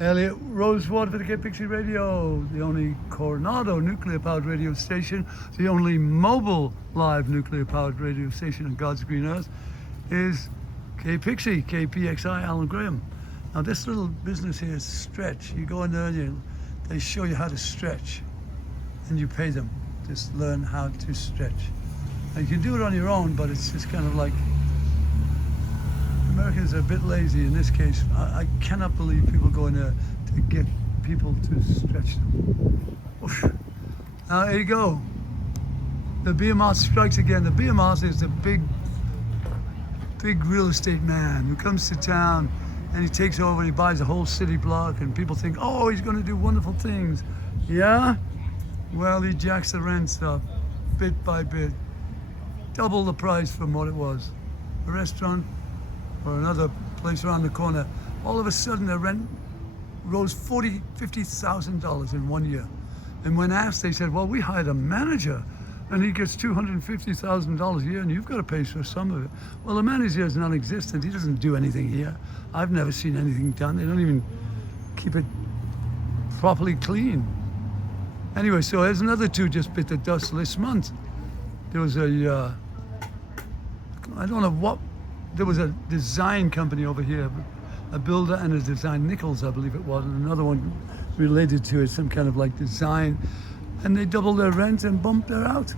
Elliot Rosewater for the Cape Pixie Radio, the only Coronado nuclear-powered radio station, the only mobile live nuclear-powered radio station on God's green earth, is Cape Pixie, KPXI, Alan Graham. Now this little business here is Stretch. You go in there and they show you how to stretch, and you pay them. Just learn how to stretch. And you can do it on your own, but it's just kind of like, Americans are a bit lazy in this case. I cannot believe people go in there to get people to stretch them. Oof. Now there you go. The BEHEMUTH strikes again. The BEHEMUTH is the big real estate man who comes to town and he takes over and he buys a whole city block, and people think, oh, he's going to do wonderful things. Yeah? Well, he jacks the rents up bit by bit. Double the price from what it was. A restaurant or another place around the corner, all of a sudden the rent rose $50,000 in 1 year. And when asked, they said, well, we hired a manager and he gets $250,000 a year and you've got to pay for some of it. Well, the manager is non-existent. He doesn't do anything here. I've never seen anything done. They don't even keep it properly clean. Anyway, so there's another two just bit the dust this month. There was a, I don't know what, there was a design company over here, a builder and a design, Nichols, I believe it was, and another one related to it, some kind of like design, and they doubled their rent and bumped their out.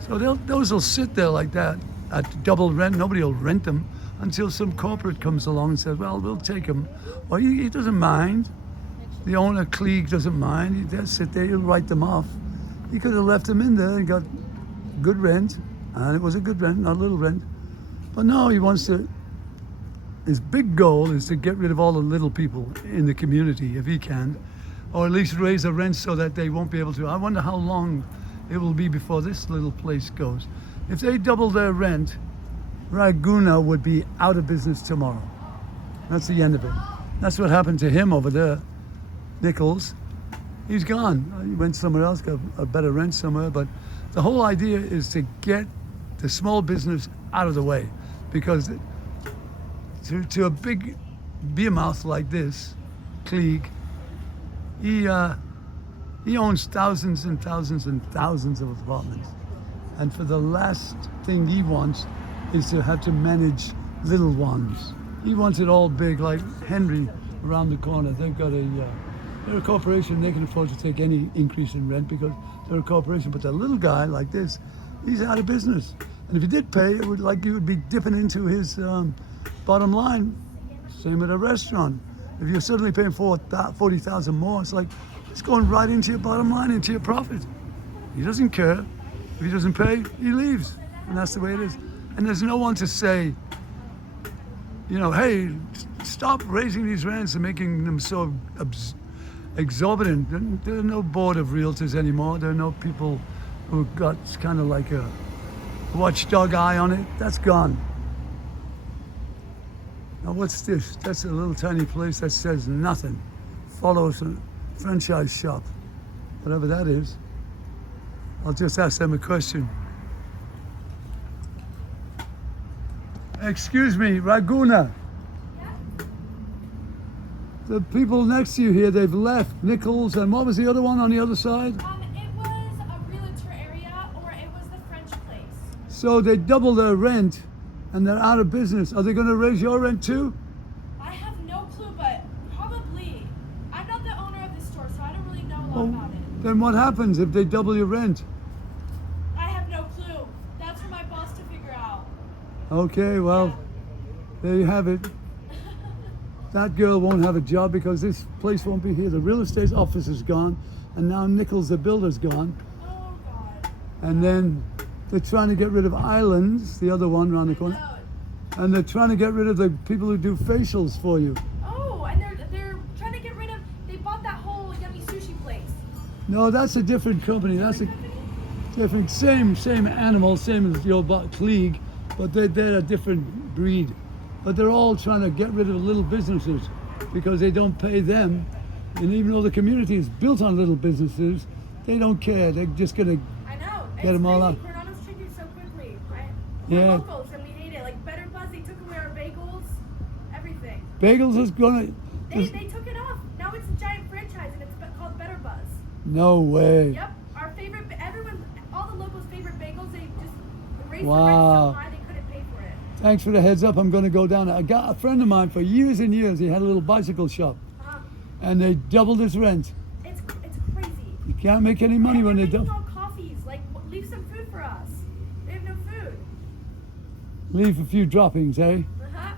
So those will sit there like that at double rent. Nobody will rent them until some corporate comes along and says, well, we'll take them. Well, he doesn't mind. The owner, Klieg, doesn't mind. He does sit there, he'll write them off. He could have left them in there and got good rent, and it was a good rent, not a little rent. But no, he wants to, his big goal is to get rid of all the little people in the community, if he can, or at least raise the rent so that they won't be able to. I wonder how long it will be before this little place goes. If they double their rent, Raguna would be out of business tomorrow. That's the end of it. That's what happened to him over there, Nichols. He's gone. He went somewhere else, got a better rent somewhere, but the whole idea is to get the small business out of the way, because to a big BEHEMUTH like this, Klieg, he owns thousands and thousands and thousands of apartments. And for the last thing he wants is to have to manage little ones. He wants it all big, like Henry around the corner. They've got they're a corporation. They can afford to take any increase in rent because they're a corporation. But the little guy like this, he's out of business. And if he did pay, it would like you would be dipping into his bottom line. Same at a restaurant. If you're suddenly paying $40,000 more, it's like it's going right into your bottom line, into your profit. He doesn't care. If he doesn't pay, he leaves, and that's the way it is. And there's no one to say, you know, hey, stop raising these rents and making them so exorbitant. There are no board of realtors anymore. There are no people who got kind of like a watchdog eye on it. That's gone. Now what's this? That's a little tiny place that says nothing. Follows a franchise shop. Whatever that is. I'll just ask them a question. Excuse me, Raguna. The people next to you here, they've left. Nichols, and what was the other one on the other side? It was a realtor area, or it was the French place. So they double their rent, and they're out of business. Are they going to raise your rent too? I have no clue, but probably. I'm not the owner of the store, so I don't really know a lot about it. Then what happens if they double your rent? I have no clue. That's for my boss to figure out. Okay, well, there you have it. That girl won't have a job because this place won't be here. The real estate office is gone, and now Nichols, the builder's gone. Oh, God. And then they're trying to get rid of Islands, the other one around the corner. And they're trying to get rid of the people who do facials for you. Oh, and they're trying to get rid of, they bought that whole yummy sushi place. No, that's a different company. That's a different, same animal, same as your Klieg, but they're a different breed. But they're all trying to get rid of little businesses because they don't pay them. And even though the community is built on little businesses, they don't care. They're just going to get them all out. Coronado's changing so quickly, right? Yeah. We're locals and we hate it. Like Better Buzz, they took away our bagels, everything. Bagels is going to... They took it off. Now No way. Yep. Our favorite, everyone, all the locals' favorite bagels, they just raised the Wow. rent so high they couldn't pay for it. Thanks for the heads up. I'm going to go down. I got a friend of mine for years and years. He had a little bicycle shop, Uh-huh. and they doubled his rent. It's crazy. You can't make any money And when they're they making double. all coffees. Like, leave some food for us. They have no food. Leave a few droppings, eh? Uh-huh.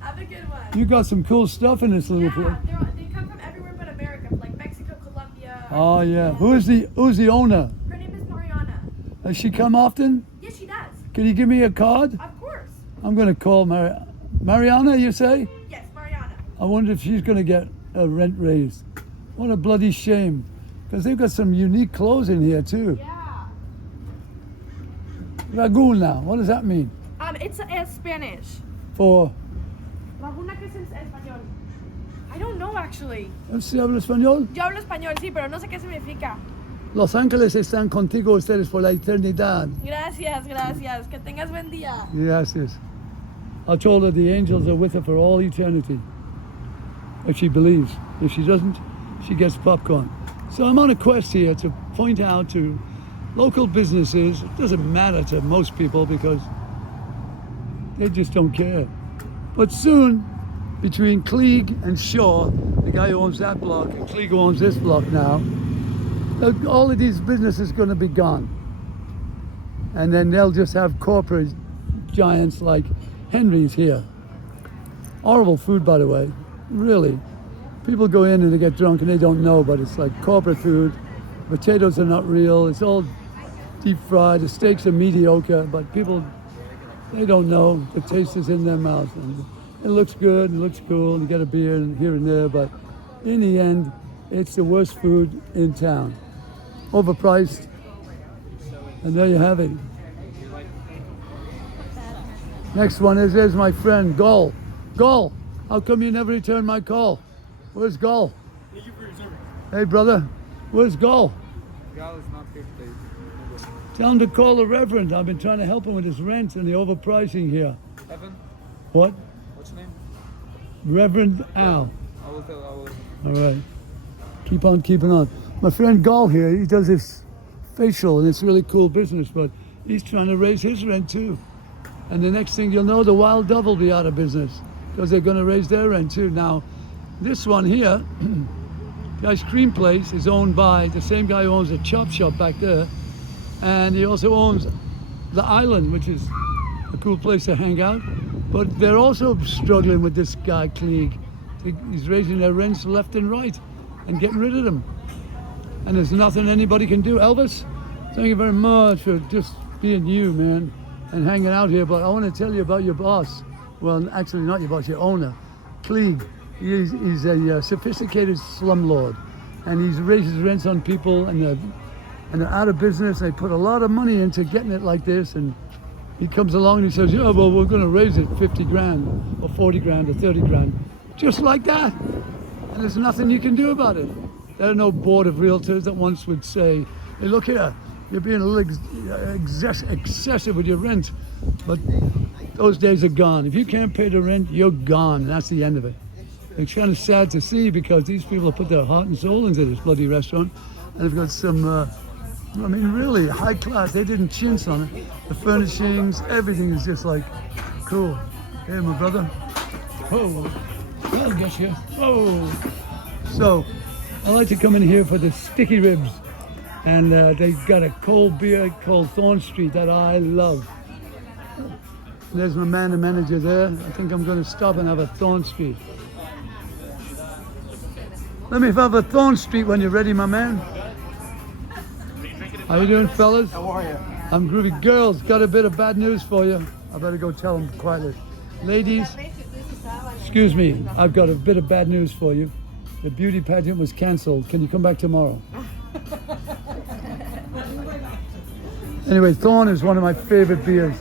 Have a good one. You got some cool stuff in this little place. Yeah, they come from everywhere but America, like Mexico, Colombia. Oh yeah. Argentina. Who's the owner? Her name is Mariana. Does she come often? Yes, she does. Can you give me a card? Of course. I'm going to call Mariana, you say? Yes, Mariana. I wonder if she's going to get a rent raise. What a bloody shame. Because they've got some unique clothes in here too. Yeah. Laguna, what does that mean? It's Spanish. For, Laguna, ¿qué es en español? I don't know actually. ¿se habla español? Yo hablo español, sí, pero no sé qué significa. Los ángeles están contigo ustedes por la eternidad. Gracias, gracias. Que tengas buen día. Yes, yes. I told her the angels are with her for all eternity. If she believes. If she doesn't, she gets popcorn. So I'm on a quest here to point out to local businesses. It doesn't matter to most people because they just don't care. But soon, between Klieg and Shaw, the guy who owns that block, and Klieg who owns this block now, all of these businesses are going to be gone. And then they'll just have corporate giants like Henry's here. Horrible food, by the way. Really. People go in and they get drunk and they don't know, but it's like corporate food. Potatoes are not real. It's all deep fried. The steaks are mediocre, but people, they don't know. The taste is in their mouth. And it looks good, it looks cool. You get a beer here and there, but in the end, it's the worst food in town. Overpriced. And there you have it. Next one is my friend, Gull. Gull, how come you never return my call? Where's Gull? Thank you for your service. Hey, brother, where's Gull? Gal is not here today. Tell him to call the Reverend. I've been trying to help him with his rent and the overpricing here. Evan, What? what's your name? Reverend Al. I will tell. All right. Keep on keeping on. My friend Gull here, he does this facial and it's really cool business, but he's trying to raise his rent too. And the next thing you'll know, the Wild Dove will be out of business because they're going to raise their rent too. Now, this one here, the ice cream place is owned by the same guy who owns the chop shop back there. And he also owns the island, which is a cool place to hang out. But they're also struggling with this guy, Klieg. He's raising their rents left and right and getting rid of them. And there's nothing anybody can do. Elvis, thank you very much for just being you, man, and hanging out here. But I want to tell you about your boss. Well, actually not your boss, your owner, Klieg. He's a sophisticated slumlord, and he's raises rents on people, and they're out of business. They put a lot of money into getting it like this, and he comes along and he says, yeah, well, we're going to raise it 50 grand or 40 grand or 30 grand, just like that. And there's nothing you can do about it. There are no board of realtors that once would say, hey, look here, you're being a little excessive with your rent. But those days are gone. If you can't pay the rent, you're gone. And that's the end of it. It's kind of sad to see because these people have put their heart and soul into this bloody restaurant. And they've got some, I mean, really high class. They didn't chintz on it. The furnishings, everything is just like cool. Hey, my brother. Oh, I'll get you. Oh. So, I like to come in here for the sticky ribs. And they've got a cold beer called Thorn Street that I love. There's my man, the manager there. I think I'm going to stop and have a Thorn Street. Let me have a Thorn Street when you're ready, my man. How you doing, fellas? How are you? I'm groovy. Girls, got a bit of bad news for you. I better go tell them quietly. Ladies, excuse me, I've got a bit of bad news for you. The beauty pageant was canceled. Can you come back tomorrow? Anyway, Thorn is one of my favorite beers.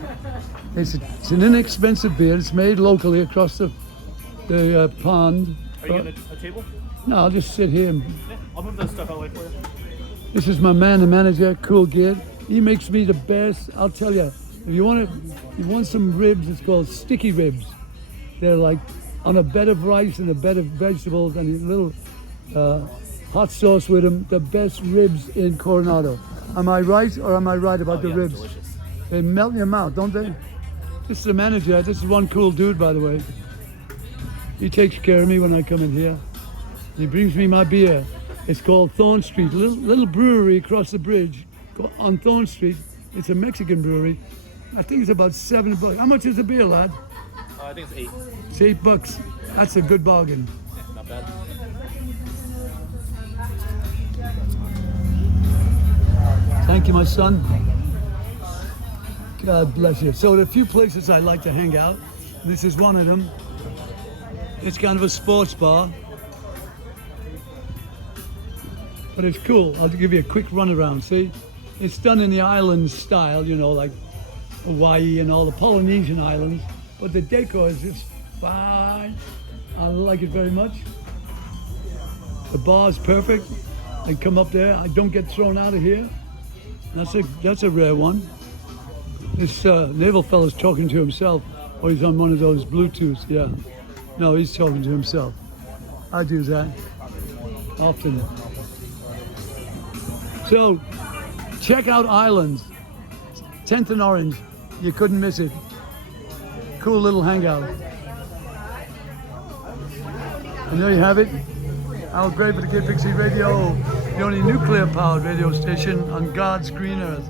It's an inexpensive beer. It's made locally across the pond. Are you getting a table? No, I'll just sit here. Yeah, I'll move the stuff out way for you. This is my man, the manager, cool kid. He makes me the best. I'll tell you, if you want some ribs, it's called sticky ribs. They're like on a bed of rice and a bed of vegetables and a little hot sauce with them. The best ribs in Coronado. Am I right or am I right about the ribs? Delicious. They melt in your mouth, don't they? This is the manager. This is one cool dude, by the way. He takes care of me when I come in here. He brings me my beer. It's called Thorn Street, little brewery across the bridge on Thorn Street. It's a Mexican brewery. I think it's about $7. How much is the beer, lad? I think it's 8. It's $8. That's a good bargain. Yeah, not bad. Thank you, my son. God bless you. So there are a few places I like to hang out. This is one of them. It's kind of a sports bar. But it's cool. I'll give you a quick run around, see? It's done in the island style, you know, like Hawaii and all the Polynesian islands. But the decor is just fine. I like it very much. The bar's perfect. I come up there. I don't get thrown out of here. That's a rare one. This naval fellow's talking to himself. Or he's on one of those Bluetooths, yeah. No, he's talking to himself. I do that often. So, check out Islands. 10th and Orange. You couldn't miss it. Cool little hangout. And there you have it. Al Gray for the Kid Pixie Radio, the only nuclear-powered radio station on God's green earth.